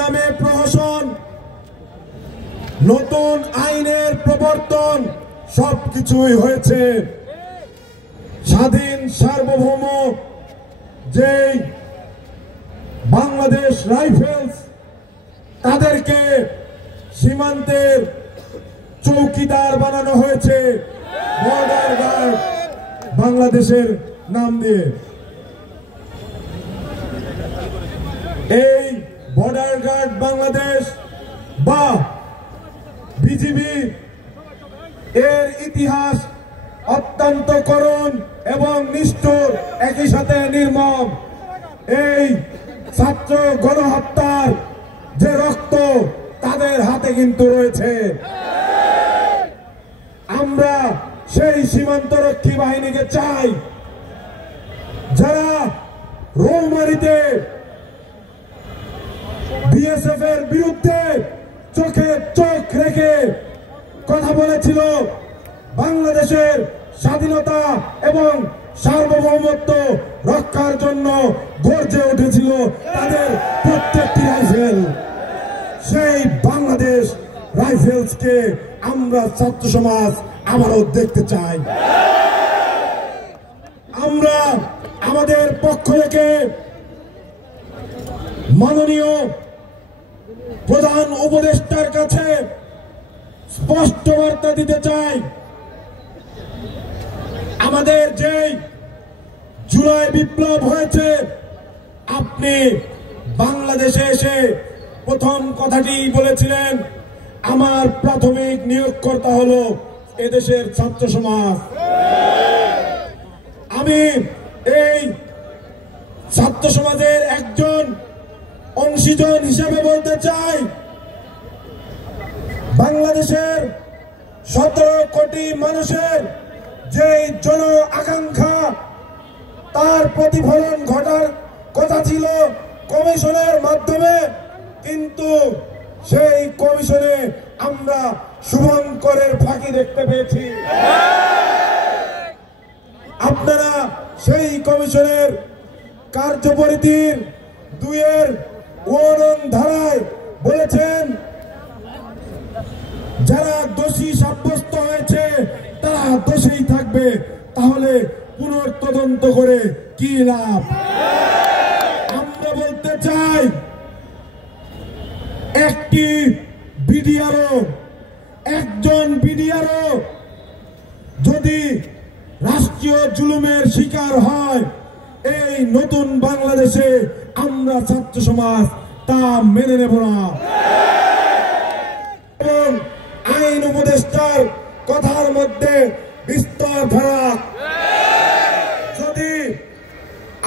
নামে প্রহসন, নতুন আইনের প্রবর্তন সবকিছুই হয়েছে। স্বাধীন সার্বভৌম যেই বাংলাদেশ রাইফেলস, তাদেরকে সীমান্তের চৌকিদার বানানো হয়েছে বর্ডার গার্ড বাংলাদেশের নাম দিয়ে। এই বর্ডার গার্ড বাংলাদেশ বা বিজিবি এর ইতিহাস অত্যন্ত করুণ এবং নিষ্ঠুর, একই সাথে নির্মম। এই ছাত্র গণহত্যার যে রক্ত তাদের হাতে কিন্তু রয়েছে। আমরা সেই সীমান্তরক্ষী বাহিনীকে চাই যারা রৌমারীতে বিএসএফ এর বিরুদ্ধে চোখে চোখ রেখে কথা বলেছিল, বাংলাদেশের স্বাধীনতা এবং সার্বভৌমত্ব রক্ষার জন্য গর্জে উঠেছিল তাদের প্রত্যেকটি রাইফেল। সেই বাংলাদেশ রাইফেলসকে আমরা ছাত্র সমাজ আবারও দেখতে চাই। আমরা আমাদের পক্ষ থেকে মাননীয় প্রধান উপদেষ্টার কাছে স্পষ্ট বার্তা দিতে চাই, আমাদের যে জুলাই বিপ্লব হয়েছে, আপনি বাংলাদেশে এসে প্রথম কথাটি বলেছিলেন, আমার প্রাথমিক নিয়োগকর্তা হলো এদেশের ছাত্র সমাজ। আমি এই ছাত্র সমাজের একজন অংশীজন হিসেবে বলতে চাই, বাংলাদেশের 17 কোটি মানুষের যে জন আকাঙ্ক্ষা, তার প্রতিফলন ঘটার কথা ছিল কমিশনের মাধ্যমে, কিন্তু সেই কমিশনে আমরা শুভঙ্করের ফাঁকি দেখতে পেয়েছি। আপনারা সেই কমিশনের কার্যপরিধির 2 ধারায় বলেছেন, যারা দোষী সাব্যস্ত হয়েছে তারা দোষী থাকবে, তাহলে পুনর্তদন্ত করে কি লাভ? আমরা বলতে চাই, একজন বিডিআরও যদি রাষ্ট্রীয় জুলুমের শিকার হয়, এই নতুন বাংলাদেশে আমরা ছাত্র সমাজ তা মেনে নেব না। এবং আইন উপদেষ্টার কথার মধ্যে বিস্তর ফারাক। যদি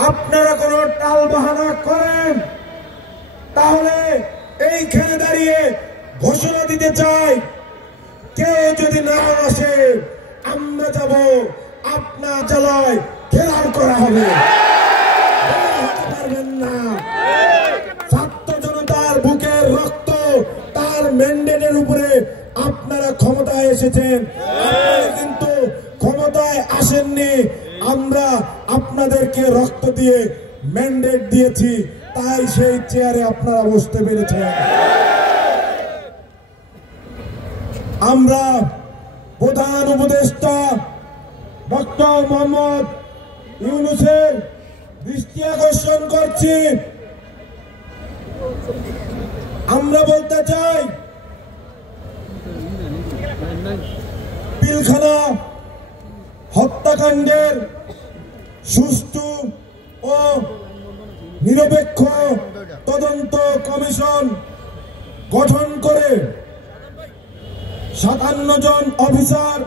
আপনারা কোনো টাল বাহানা করেন, তাহলে এইখানে দাঁড়িয়ে ঘোষণা দিতে চাই, কেউ যদি না আসে আমরা যাব, আপনার চালায় ঘেরাও করা হবে, পারবেন না। ছাত্র জনতার বুকের রক্ত, তার ম্যান্ডেটের উপরে আপনারা ক্ষমতায় এসেছেন, আপনারা কিন্তু ক্ষমতায় আসেননি। আমরা আপনাদেরকে রক্ত দিয়ে ম্যান্ডেট দিয়েছি, তাই সেই চেয়ারে আপনারা বসতে পেরেছেন। আমরা প্রধান উপদেষ্টা ডক্টর মোহাম্মদ ইউনূসের দৃষ্টি আকর্ষণ করছি, আমরা বলতে চাই, পিলখানা হত্যাকাণ্ডের সুষ্ঠু ও নিরপেক্ষ তদন্ত কমিশন গঠন করে 57 জন অফিসার,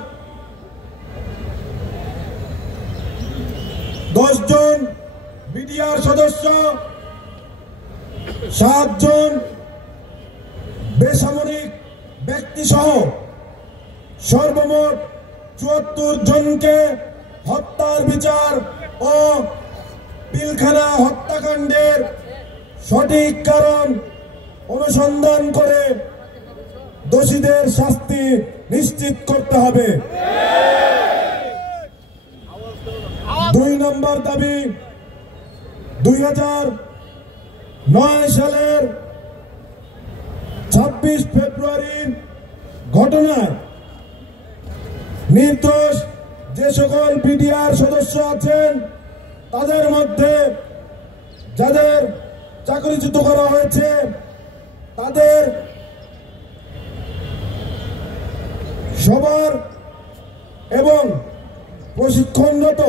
10 জন বিডিআর সদস্য, 7 জন বেসামরিক ব্যক্তি সহ সর্বমোট 74 জনকে হত্যার বিচার ও পিলখানা হত্যাকাণ্ডের সঠিক কারণ অনুসন্ধান করে দোষীদের শাস্তি নিশ্চিত করতে হবে। 2 নম্বর দাবি, 2009 সালের ২৬ ফেব্রুয়ারির ঘটনায় নির্দোষ যে সকল বিডিআর সদস্য আছেন তাদের মধ্যে যাদের চাকরিচ্যুত করা হয়েছে তাদের সবার এবং প্রশিক্ষণরত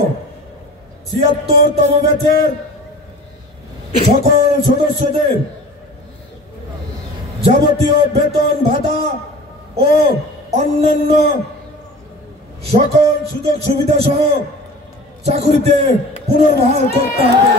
৭৬তম ব্যাচের সকল সদস্যদের যাবতীয় বেতন ভাতা ও অন্যান্য সকল সুযোগ সুবিধা সহ চাকরিতে পুনর্বহাল করতে হবে।